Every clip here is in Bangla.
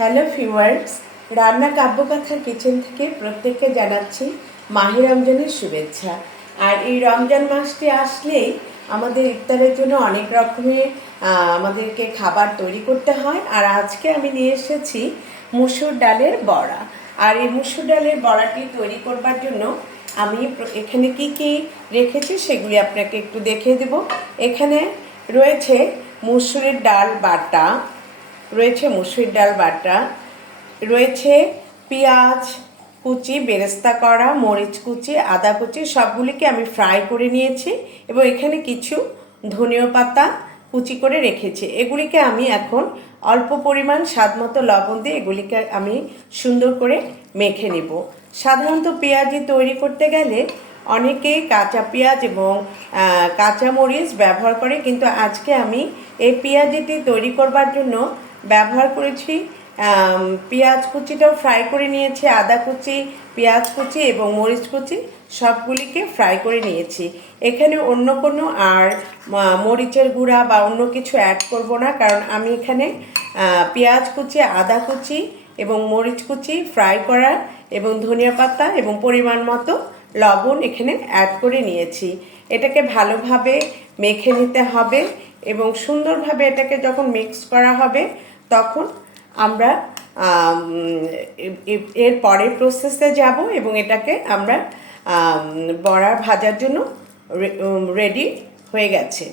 হ্যালো ভিউয়ার্স, রান্না কাব্যকথার কিচেন থেকে প্রত্যেককে জানাচ্ছি মাহে রমজানের শুভেচ্ছা। আর এই রমজান মাসটি আসলেই আমাদের ইফতারের জন্য অনেক রকমের আমাদেরকে খাবার তৈরি করতে হয়। আর আজকে আমি নিয়ে এসেছি মুসুর ডালের বড়া। আর এই মুসুর ডালের বড়াটি তৈরি করবার জন্য আমি এখানে কি কি রেখেছি সেগুলি আপনাকে একটু দেখিয়ে দেব। এখানে রয়েছে মুসুরের ডাল বাটা, রয়েছে পেঁয়াজ কুচি, বেরেস্তা করা, মরিচ কুচি, আদা কুচি, সবগুলিকে আমি ফ্রাই করে নিয়েছি এবং এখানে কিছু ধনিয়া পাতা কুচি করে রেখেছি। এগুলিকে আমি এখন অল্প পরিমাণ স্বাদমতো লবণ দিয়ে এগুলিকে আমি সুন্দর করে মেখে নেব। সাধারণত পেঁয়াজি তৈরি করতে গেলে অনেকে কাঁচা পেঁয়াজ এবং কাঁচা মরিচ ব্যবহার করে, কিন্তু আজকে আমি এই পেঁয়াজিটি তৈরি করবার জন্য ব্যবহার করেছি পেঁয়াজ কুচিটাও ফ্রাই করে নিয়েছি, আদা কুচি, পেঁয়াজ কুচি এবং মরিচ কুচি সবগুলিকে ফ্রাই করে নিয়েছি। এখানে অন্য কোনো আর মরিচের গুঁড়া বা অন্য কিছু অ্যাড করব না, কারণ আমি এখানে পেঁয়াজ কুচি, আদা কুচি এবং মরিচ কুচি ফ্রাই করা এবং ধনিয়া পাতা এবং পরিমাণ মতো লবণ এখানে অ্যাড করে নিয়েছি। এটাকে ভালোভাবে মেখে নিতে হবে এবং সুন্দরভাবে এটাকে যখন মিক্স করা হবে তখন আমরা এর পরের প্রসেসে যাব এবং এটাকে আমরা বড়া ভাজার জন্য রেডি হয়ে গেছে।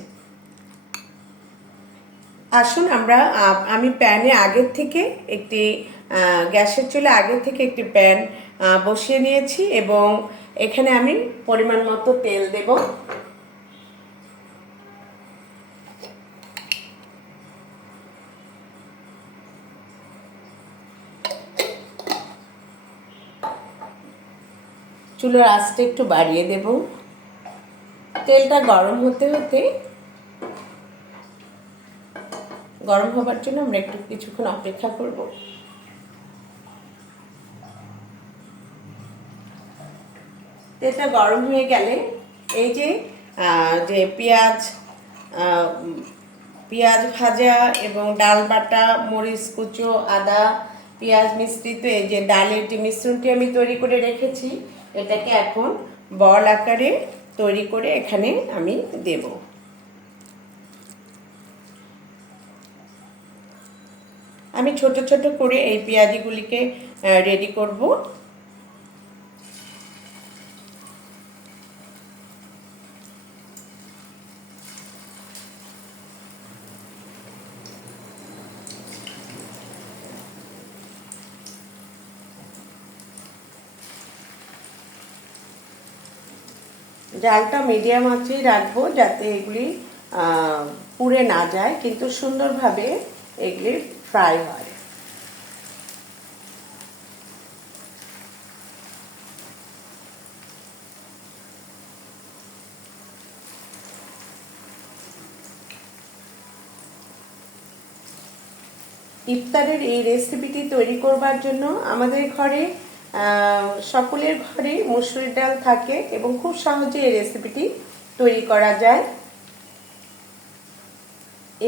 আসুন আমি প্যানে আগের থেকে একটি গ্যাসের চুলে আগের থেকে একটি প্যান বসিয়ে নিয়েছি এবং এখানে আমি পরিমাণ মতো তেল দেব। চুলার আঁচটা একটু বাড়িয়ে দেব। তেলটা গরম হতে হতে গরম হবার জন্য আমরা একটু কিছুক্ষণ অপেক্ষা করব। তেলটা গরম হয়ে গেলে এই যে পেঁয়াজ ভাজা এবং ডাল বাটা, মরিচ কুচো, আদা পেঁয়াজ মিশ্রিত এই যে ডালের যে মিশ্রণটি আমি তৈরি করে রেখেছি, এটাকে এখন বল আকারে তৈরি করে এখানে আমি দেব। আমি ছোট ছোট করে এই পেঁয়াজিগুলিকে রেডি করব। জালটা মিডিয়াম আঁচেই রাখবো যাতে এগুলি পুড়ে না যায়, কিন্তু সুন্দরভাবে এগুলি ফ্রাই হয়। ইফতারের এই রেসিপিটি তৈরি করবার জন্য আমাদের ঘরে সকলের ঘরে মসুর ডাল থাকে এবং খুব সহজে এই রেসিপিটি তৈরি করা যায়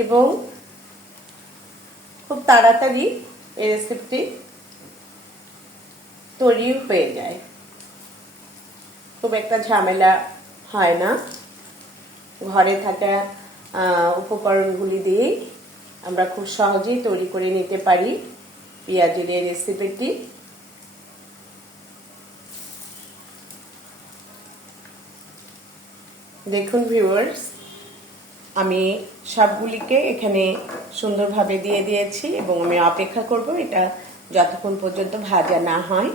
এবং খুব তাড়াতাড়ি এই রেসিপিটি তৈরি হয়ে যায়। খুব একটা ঝামেলা হয় না। ঘরে থাকা উপকরণগুলি দিয়ে আমরা খুব সহজেই তৈরি করে নিতে পারি পেঁয়াজের এই রেসিপিটি। দেখুন ভিউয়ার্স, আমি সবগুলিকে এখানে সুন্দরভাবে দিয়ে দিয়েছি এবং আমি অপেক্ষা করব এটা যতক্ষণ পর্যন্ত ভাজা না হয়।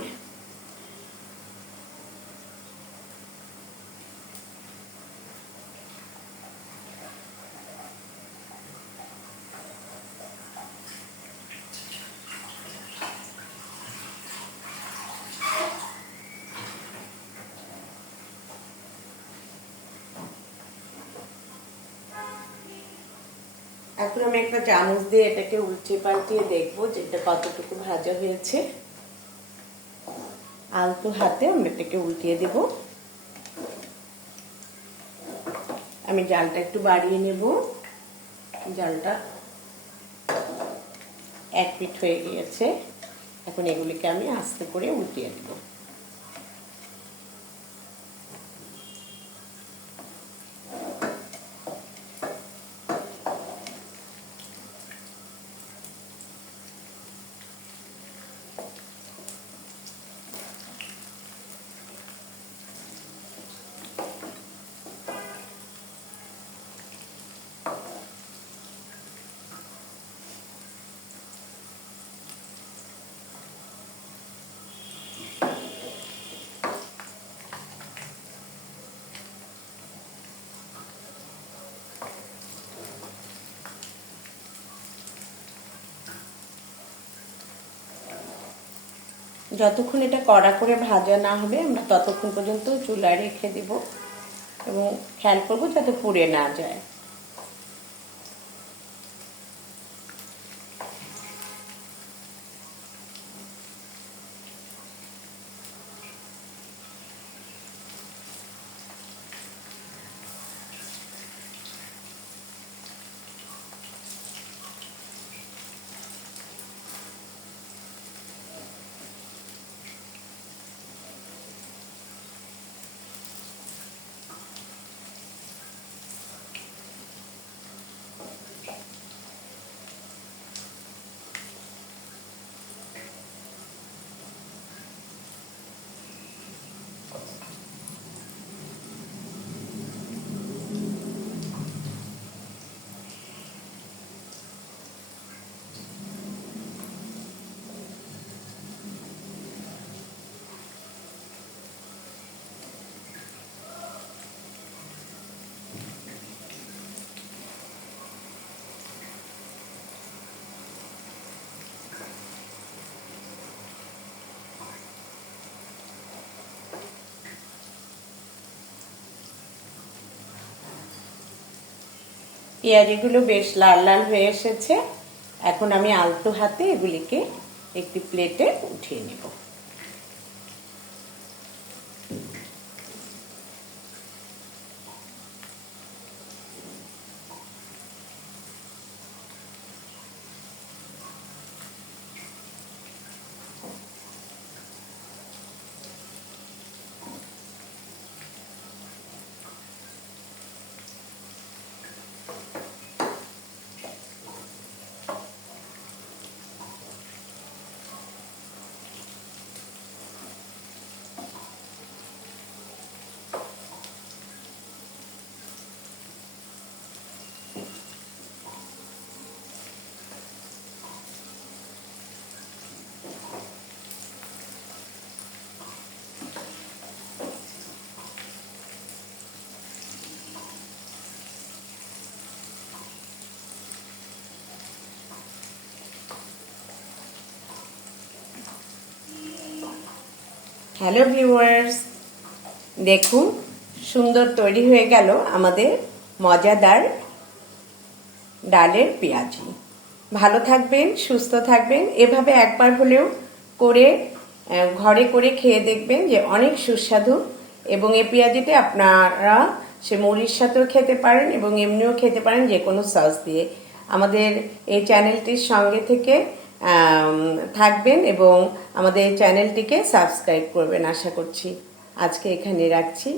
এখন আমি একটা চামচ দিয়ে এটাকে উল্টে পাল্টিয়ে দেখবো যে এটা কতটুকু ভাজা হয়েছে। আলতো হাতে আমি এটাকে উল্টিয়ে দেব। আমি জালটা একটু বাড়িয়ে নেব। জালটা এক পিঠ হয়ে গিয়েছে। এখন এগুলিকে আমি আস্তে করে উল্টিয়ে দেব। যতক্ষণ এটা কড়া করে ভাজা না হবে আমরা ততক্ষণ পর্যন্ত চুলায় রেখে দিব এবং খেয়াল করব যাতে পুড়ে না যায়। পেঁয়াজিগুলো বেশ লাল লাল হয়ে এসেছে। এখন আমি আলতো হাতে এগুলিকে একটি প্লেটে উঠিয়ে নেব। হ্যালো ভিউয়ার্স, দেখুন সুন্দর তৈরি হয়ে গেল আমাদের মজাদার ডালের পেঁয়াজি। ভালো থাকবেন, সুস্থ থাকবেন। এভাবে একবার হলেও করে ঘরে করে খেয়ে দেখবেন যে অনেক সুস্বাদু। এবং এই পেঁয়াজিটা আপনারা সে মুড়ির সাথেও খেতে পারেন এবং এমনিও খেতে পারেন, যে কোনো সস দিয়ে। আমাদের এই চ্যানেলটির সঙ্গে থেকে থাকবেন এবং আমাদের এই চ্যানেলটিকে সাবস্ক্রাইব করবেন আশা করছি। আজকে এখানে রাখছি।